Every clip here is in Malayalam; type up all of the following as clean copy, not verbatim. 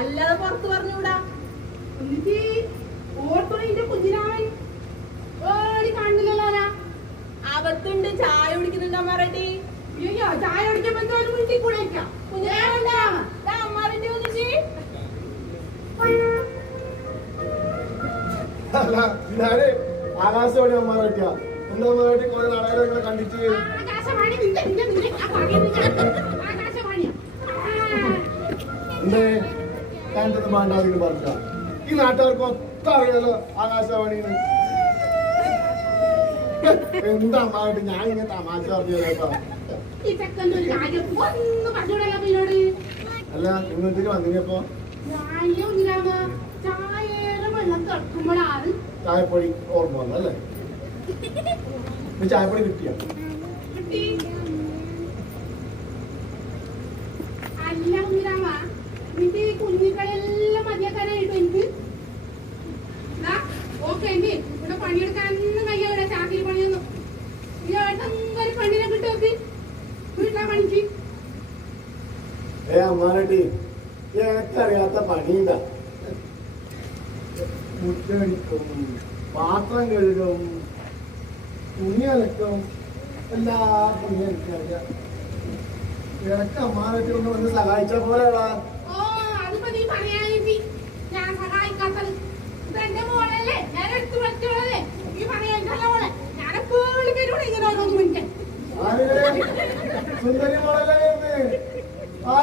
അല്ലാതെ പുറത്ത് പറഞ്ഞൂടാ. എന്നിട്ട് ഓർത്തോളിന്റെ കുഞ്ഞിരാമൻ കാണുന്നില്ലല്ലോ. അകത്തുണ്ട്, ചായ കുടിക്കുന്നുണ്ട് അമ്മാറേട്ടി. അയ്യോ, ചായ കുടിക്കുമ്പോ വീട്ടിൽ കൂടെ അമ്മാറിന്റെ വന്നിട്ട് ആകാശവാണി അമ്മാറേട്ടിയാ. എന്താ അമ്മാറേട്ടി കുറെ നാടകങ്ങളെ കണ്ടിട്ട് എന്തേ കണ്ടത് മാണ്ടാതിന് പറഞ്ഞ ഈ നാട്ടുകാർക്ക് ഒത്ത അറിയാലോ ആകാശവാണിന്ന്. എന്താ അമ്മാറേട്ടി ഞാൻ ഇങ്ങനെ തമാശ പറഞ്ഞേട്ടോ. അല്ല നിങ്ങൾ വന്നിപ്പോ ചായപ്പൊടി ഓർമ്മ വന്നല്ലേ? ചായപ്പൊടി കിട്ടിയ അല്ല കുഞ്ഞിരാമ, നിന്റെ കുഞ്ഞിക്കളെല്ലാം മതിയാക്കാനായിട്ടോ എനിക്ക്. ഓക്കെ എന്റെ ഇവിടെ പണിയെടുക്കാനൊന്നും കയ്യാവിടെ. ചാക്കിരി പണിയൊന്നും പണിനെ കിട്ടുമൊക്കെ വീട്ടിലാ പണിക്ക്. അമ്മാരട്ടി എനിക്കറിയാത്ത പണിയുണ്ടാ. മുറ്റടിക്കും, പാത്രം കഴുകും, തുണി അലക്കും, എല്ലാ പണിയും എനിക്കറിയാം. എനിക്ക് അമ്മാരട്ടി ഒന്ന് വന്ന് സഹായിച്ച പോലെയാടാ. അതിപ്പോ നീ പറയാനിട്ട് ഞാൻ സഹായിക്കാത്തത്. ഇതെന്റെ മോളല്ലേ, ഞാൻ എടുത്തു പറ്റുള്ളതേ. നീ പറയാനിട്ടല്ല മോളെ. ഞാനെപ്പോഴും പേരോട് ഇങ്ങനെ ഓരോന്നും എനിക്ക് സുന്ദരി മോളല്ലേ ആ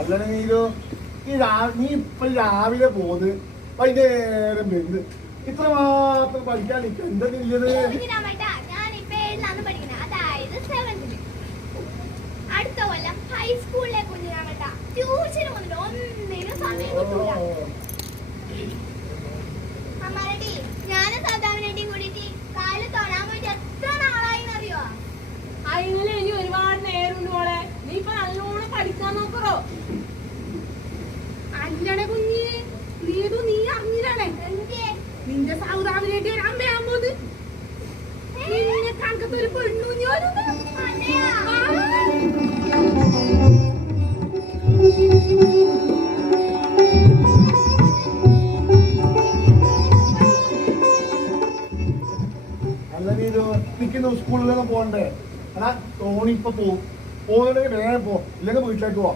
അല്ലനെ നീലോ നീ ഇപ്പൊ രാവിലെ പോന്ന് വൈകുന്നേരം വരുന്നത് ഇത്ര മാത്രം പഠിക്കാൻ നിൽക്ക എന്താ നീയത്? അടുത്ത കൊല്ലം ഹൈസ്കൂളിലെ കുഞ്ഞിനാമട്ട ട്യൂഷന് വന്നിട്ട് ഒന്നിനും സമയം കിട്ടൂല. അമ്മാരട്ടി ഞാനും സാധാരണയും കൂടിയിട്ട് കാല് തൊടാൻ പോയിട്ട് എത്ര നാളായിന്നറിയോ? അതിന് ഇനി ഒരുപാട് നേരമുണ്ട് മോളെ. നീ ഇപ്പൊ നല്ലോണം പഠിക്കാൻ നോക്കറോ. അല്ലടെ കുഞ്ഞി, നീ അറിഞ്ഞില്ലേ നിന്റെ സൗദാമിനായിട്ട് ഒരു അമ്മയാകുമ്പോ നിന്നെ കണക്കത്തൊരു പെണ്ണുഞ്ഞി അല്ല നീലോ നിൽക്കുന്ന സ്കൂളിലൊക്കെ പോകണ്ടേ? എടാ തോണി ഇപ്പൊ പോകുന്നുണ്ടെങ്കിൽ വേഗം പോ, ഇല്ലെങ്കിൽ വീട്ടിലേക്ക് പോ.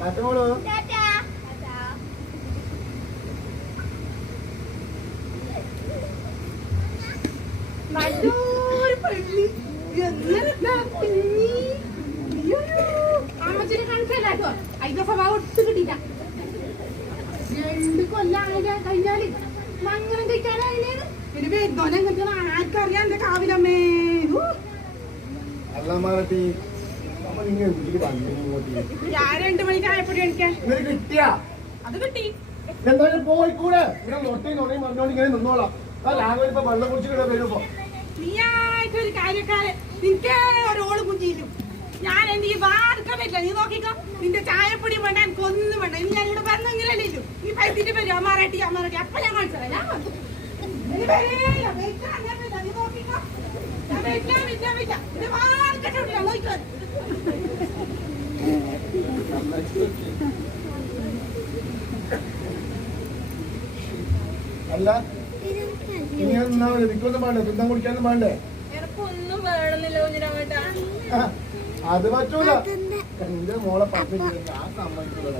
മറ്റോളൂ നല്ലൊരു പള്ളി അമ്മച്ചിനെ കാണിച്ചല്ലോ. അതിന്റെ സ്വഭാവം ഒട്ടും കിട്ടിയില്ല. 2 കൊല്ലായ കഴിഞ്ഞാല് മംഗളം കഴിക്കാനായില്ലേന്ന് ഒരു വേദോനെ ആർക്കറിയാം എന്റെ കാവിലമ്മേ. അല്ലമാരട്ടി ഞാൻ 2 മണിക്ക് ആയപ്പോഴും എനിക്ക് കിട്ടിയാ അത് കിട്ടി. എന്തായാലും പോയിക്കൂടെ? ഇവിടെ നൊട്ടയും നൊണയും പറഞ്ഞോണ്ട് ഇങ്ങനെ നിന്നോളാം. രാവിലെ ഇപ്പൊ വെള്ളം കുടിച്ചിട്ട് വരുമ്പോ നീയായിട്ടൊരു കാര്യക്കാരൻ. നിനക്ക് ഒരോള് കുഞ്ഞിയിലും ഞാൻ എന്റെ ഈ വാർക്കാൻ പറ്റില്ല. നീ നോക്കിക്കോ, നിന്റെ ചായപ്പൊടി വേണ്ട, എനിക്ക് ഒന്നും വേണ്ട. ഇനി ഞാൻ ഇവിടെ പറഞ്ഞെങ്കിലല്ലേ ഇല്ലു നീ പൈത്തിട്ട് വരും. അമ്മാറാട്ടി അപ്പൊ ഞാൻ കാണിച്ചത് ഞാൻ വന്നു. നീ നോക്കിക്കോ, ഞാൻ വാർക്കട്ടില്ല നോക്കിക്കോ. അല്ല ഇനി എനിക്കൊന്നും വേണ്ടേ? തിന്നാൻ കുടിക്കാനും വേണ്ടേ? എനക്കൊന്നും വേണമെന്നില്ല കുഞ്ഞിരാമേട്ടാ. അത് പറ്റൂല. എന്റെ മോളെ പറഞ്ഞിട്ട് ഞാൻ സമ്മതിക്കൂല.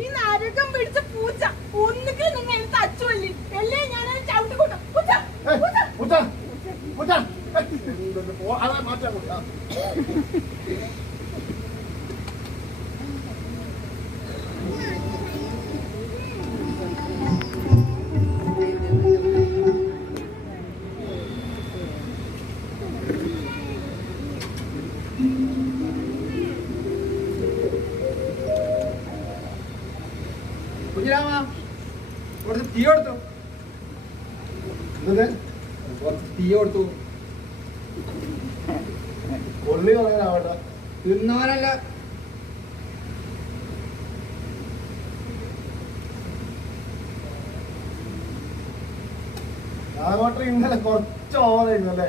ഈ നരകം പിടിച്ച പൂച്ച ഒന്നുകിൽ നിങ്ങൾ തച്ചുവല്ലി അല്ലേ ഞാൻ ചവിട്ടി കൂട്ടും. പൂച്ച പൂച്ച പൂച്ച പൂച്ച അതാ മാറ്റാൻ കൂടി. കുഞ്ഞിരാമ കുറച്ച് തീ കൊടുത്തു, കുറച്ച് തീ കൊടുത്തു. കൊള്ളി കളയാവട്ടെ. തിന്നവനല്ല. രാഘവട്ടെ ഇന്നലെ കുറച്ച് ഓവറായിരുന്നു അല്ലേ?